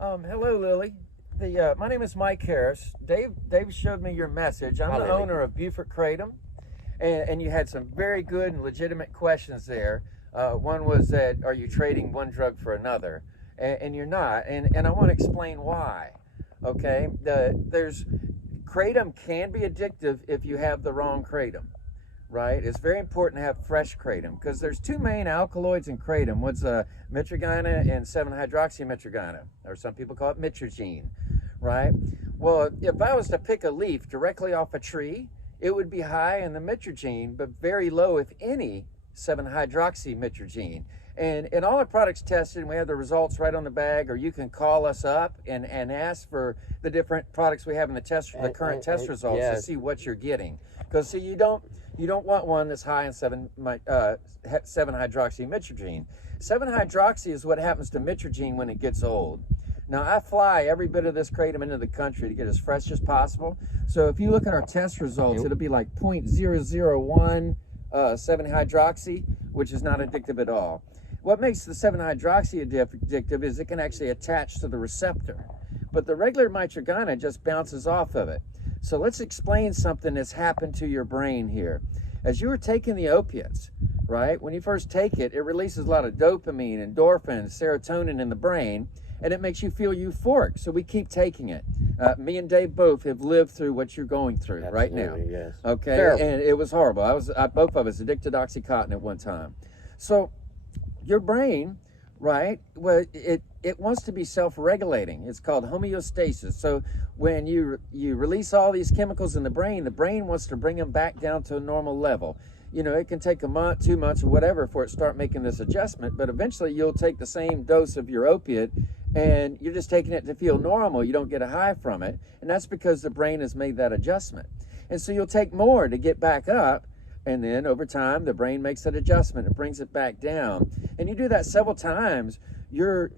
Hello, Lily. My name is Mike Harris. Dave showed me your message. I'm Hi, the Lily. owner of Buford Kratom, and you had some very good and legitimate questions there. One was that, are you trading one drug for another? And you're not, and I want to explain why. Okay, there's Kratom can be addictive if you have the wrong Kratom. Right, it's very important to have fresh kratom because there's two main alkaloids in kratom. One's mitragynine and 7-hydroxymitragynine, or some people call it mitragine. Right. Well, if I was to pick a leaf directly off a tree, it would be high in the mitragine, but very low, if any, 7-hydroxymitragine. And all our products tested, and we have the results right on the bag, or you can call us up and ask for the different products we have in the test, the current test results, yes, to see what you're getting. Because see, you don't want one that's high in 7-hydroxymitragine. 7-hydroxy is what happens to mitragine when it gets old. Now, I fly every bit of this kratom into the country to get as fresh as possible. So if you look at our test results, it'll be like 0.001 7-hydroxy, which is not addictive at all. What makes the 7-hydroxy addictive is it can actually attach to the receptor. But the regular mitragynine just bounces off of it. So let's explain something that's happened to your brain here. As you were taking the opiates, right, when you first take it, it releases a lot of dopamine, endorphins, serotonin in the brain, and it makes you feel euphoric. So we keep taking it. Me and Dave both have lived through what you're going through right now. Yes. Okay, Terrible. And it was horrible. Both of us addicted to Oxycontin at one time. So your brain, right, well, it wants to be self-regulating. It's called homeostasis. So when you release all these chemicals in the brain wants to bring them back down to a normal level. You know, it can take a month, 2 months, or whatever for it to start making this adjustment, but eventually you'll take the same dose of your opiate and you're just taking it to feel normal. You don't get a high from it, and that's because the brain has made that adjustment. And so you'll take more to get back up, and then over time the brain makes that adjustment. It brings it back down. And you do that several times, your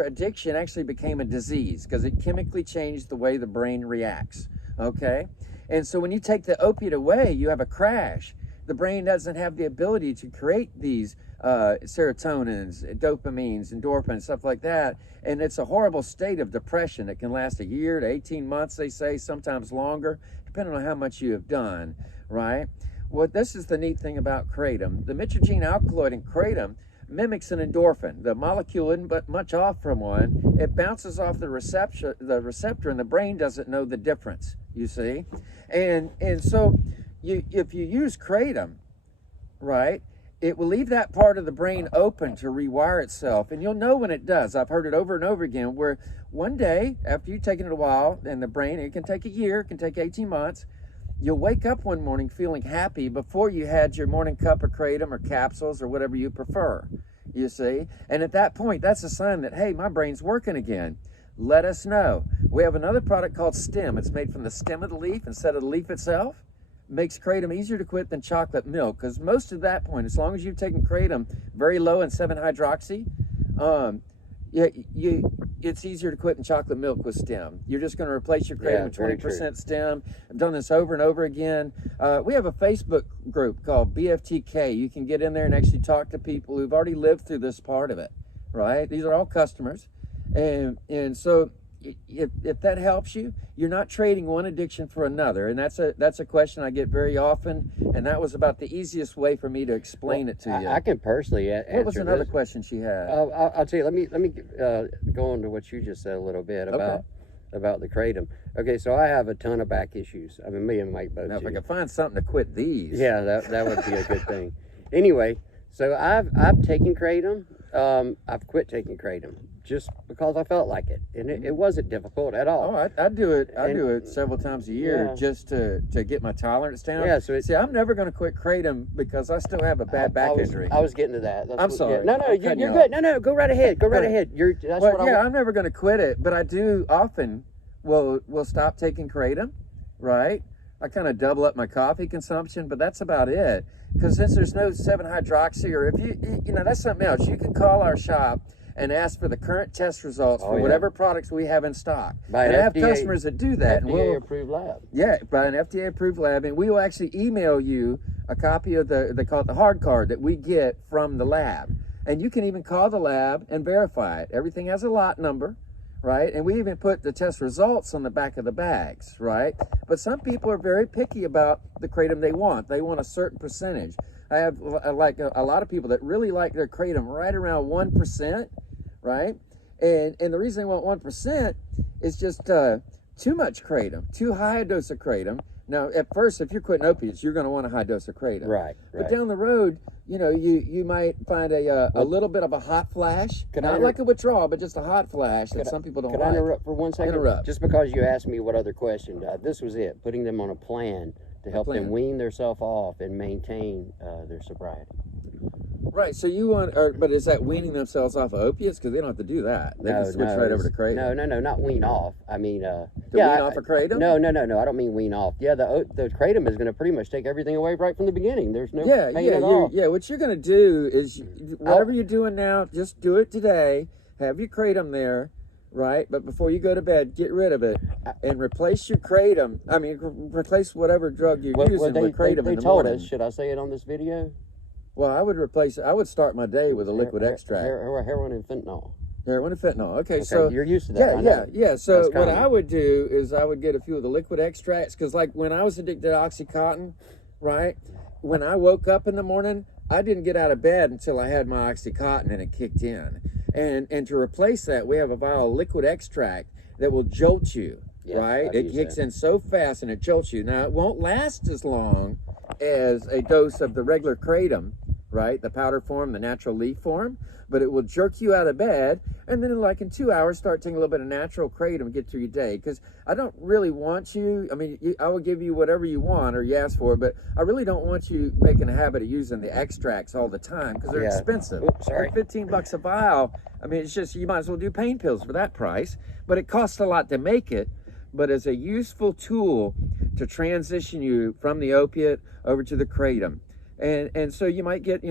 addiction actually became a disease because it chemically changed the way the brain reacts. Okay? And so when you take the opiate away, you have a crash. The brain doesn't have the ability to create these serotonins, dopamines, endorphins, stuff like that. And it's a horrible state of depression. It can last a year to 18 months, they say, sometimes longer, depending on how much you have done, right? Well, this is the neat thing about kratom. The mitragine alkaloid in kratom mimics an endorphin. The molecule isn't but much off from one. It bounces off the receptor, and the brain doesn't know the difference, you see? And so if you use kratom, right, it will leave that part of the brain open to rewire itself. And you'll know when it does. I've heard it over and over again, where one day, after you've taken it a while, and the brain, it can take a year, it can take 18 months, you'll wake up one morning feeling happy before you had your morning cup of kratom or capsules or whatever you prefer, you see? And at that point, that's a sign that, hey, my brain's working again. Let us know. We have another product called Stem. It's made from the stem of the leaf instead of the leaf itself. Makes kratom easier to quit than chocolate milk, because most of that point, as long as you've taken kratom very low in 7-hydroxy, it's easier to quit than chocolate milk with Stem. You're just going to replace your kratom with 20% Stem. I've done this over and over again. We have a Facebook group called BFTK. You can get in there and actually talk to people who've already lived through this part of it, right? These are all customers. And so if that helps you, you're not trading one addiction for another. And that's a question I get very often, and that was about the easiest way for me to explain it to you. I can personally answer. What was another this. question she had? I'll tell you. Let me go on to what you just said a little bit about the kratom. Okay, so I have a ton of back issues. I mean, me and Mike both. Now, if do. I could find something to quit these. Yeah, that would be a good thing. Anyway, so I've taken kratom. I've quit taking kratom just because I felt like it, and it wasn't difficult at all. Oh, I do it. I do it several times a year just to get my tolerance down. Yeah. So see, I'm never going to quit kratom because I still have a bad back injury. I was getting to that. I'm sorry. No, you're good. No, go right ahead. Go right ahead. I'm never going to quit it, but I do often will stop taking kratom, right? I kind of double up my coffee consumption, but that's about it. Because since there's no 7-hydroxy, or if you know, that's something else. You can call our shop and ask for the current test results for whatever products we have in stock. By and an I have FDA customers that do that. FDA-approved lab. Yeah, by an FDA-approved lab, and we will actually email you a copy of they call it the hard card that we get from the lab. And you can even call the lab and verify it. Everything has a lot number, right? And we even put the test results on the back of the bags, right? But some people are very picky about the kratom they want. They want a certain percentage. I have like a lot of people that really like their kratom right around 1%, right? And the reason they want 1% is just too much kratom, too high a dose of kratom. Now, at first, if you're quitting opiates, you're going to want a high dose of kratom. Right. But down the road, you know, you might find a little bit of a hot flash. Not like a withdrawal, but just a hot flash that some people don't like. Could I interrupt for 1 second? Interrupt. Just because you asked me what other question, this was it. Putting them on a plan to help them wean themselves off and maintain their sobriety. Right, so you want, but is that weaning themselves off of opiates? Because they don't have to do that. They can switch right over to kratom. No, not wean off. I mean, wean off of kratom? No, I don't mean wean off. Yeah, the kratom is going to pretty much take everything away right from the beginning. There's no pain at all. Yeah, what you're going to do is, whatever you're doing now, just do it today. Have your kratom there, right? But before you go to bed, get rid of it and replace your kratom. I mean, replace whatever drug you're using with kratom in the morning. They told us, should I say it on this video? Well, I would start my day with a liquid extract. Heroin and fentanyl. Heroin and fentanyl. Okay, so you're used to that. Yeah. So what I would do is I would get a few of the liquid extracts, because like when I was addicted to OxyContin, right? When I woke up in the morning, I didn't get out of bed until I had my OxyContin and it kicked in. And to replace that, we have a vial of liquid extract that will jolt you, right? It kicks in so fast and it jolts you. Now, it won't last as long as a dose of the regular kratom, right? The powder form, the natural leaf form, but it will jerk you out of bed, and then like in 2 hours, start taking a little bit of natural kratom and get through your day. Because I don't really want you, I mean, I will give you whatever you want or you ask for, but I really don't want you making a habit of using the extracts all the time, because they're expensive. Oops, sorry. They're $15 a vial. I mean, it's just, you might as well do pain pills for that price, but it costs a lot to make it. But as a useful tool to transition you from the opiate over to the kratom. And so you might get,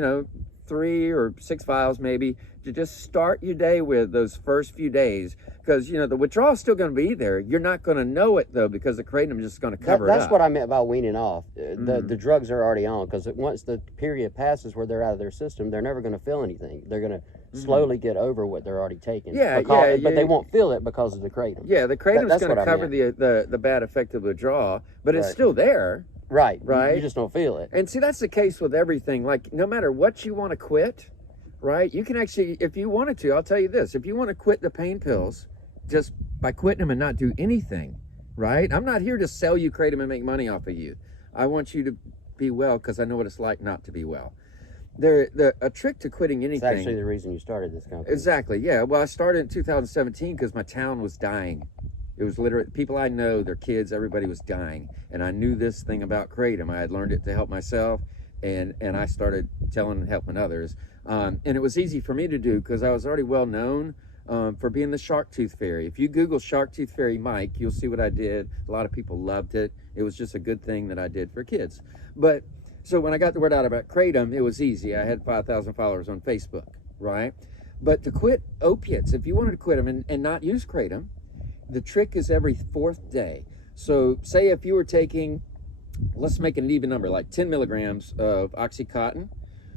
3 or 6 vials maybe to just start your day with those first few days, because the withdrawal is still going to be there. You're not going to know it though, because the kratom is just going to cover it up. That's what I meant by weaning off. The drugs are already on, because once the period passes where they're out of their system, they're never going to feel anything. They're going to slowly get over what they're already taking. But they won't feel it because of the kratom. Yeah, the kratom's going to cover the bad effect of withdrawal, but it's still there. Right. You just don't feel it. And see, that's the case with everything. Like, no matter what you want to quit, right? You can actually, if you wanted to, I'll tell you this, if you want to quit the pain pills just by quitting them and not do anything, right? I'm not here to sell you kratom and make money off of you. I want you to be well, because I know what it's like not to be well. A trick to quitting anything. It's actually the reason you started this company. Exactly, yeah. Well, I started in 2017 because my town was dying. It was literally, people I know, their kids, everybody was dying. And I knew this thing about kratom. I had learned it to help myself, and I started telling and helping others. And it was easy for me to do because I was already well known for being the shark tooth fairy. If you Google shark tooth fairy Mike, you'll see what I did. A lot of people loved it. It was just a good thing that I did for kids. But so when I got the word out about kratom, it was easy. I had 5,000 followers on Facebook, right? But to quit opiates, if you wanted to quit them and not use kratom, the trick is every 4th day. So say if you were taking, let's make an even number, like 10 milligrams of OxyContin,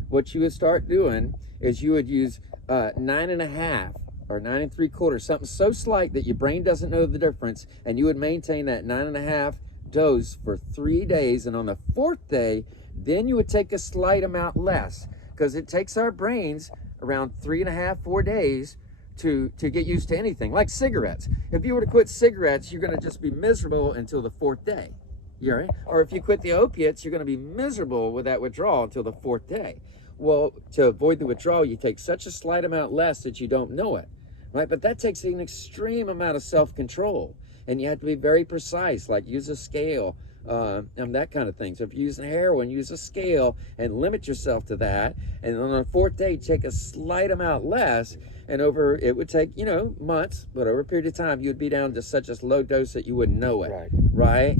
what you would start doing is you would use 9.5 or 9 3/4, something so slight that your brain doesn't know the difference, and you would maintain that 9.5 dose for 3 days, and on the 4th day, then you would take a slight amount less, because it takes our brains around 3.5 4 days to get used to anything, like cigarettes. If you were to quit cigarettes, you're going to just be miserable until the 4th day. You're right? Or if you quit the opiates, you're going to be miserable with that withdrawal until the 4th day. Well, to avoid the withdrawal, you take such a slight amount less that you don't know it, right? But that takes an extreme amount of self-control, and you have to be very precise, like use a scale, and that kind of thing. So if you're using heroin, use a scale and limit yourself to that. And on the 4th day, take a slight amount less, and it would take, months, but over a period of time, you would be down to such a low dose that you wouldn't know it, right?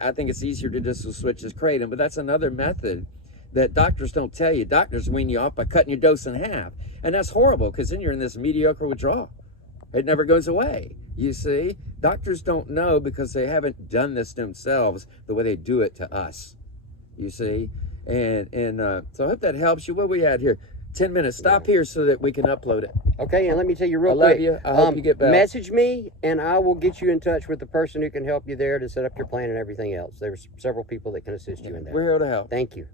I think it's easier to just switch as kratom, but that's another method that doctors don't tell you. Doctors wean you off by cutting your dose in half, and that's horrible, because then you're in this mediocre withdrawal. It never goes away, you see? Doctors don't know because they haven't done this themselves the way they do it to us, you see? And so I hope that helps you. What we had here? 10 minutes. Stop here so that we can upload it. Okay, and let me tell you real quick. I quick. love you. I hope you get better. Message me, and I will get you in touch with the person who can help you there to set up your plan and everything else. There's several people that can assist you in that. We're here to help. Thank you.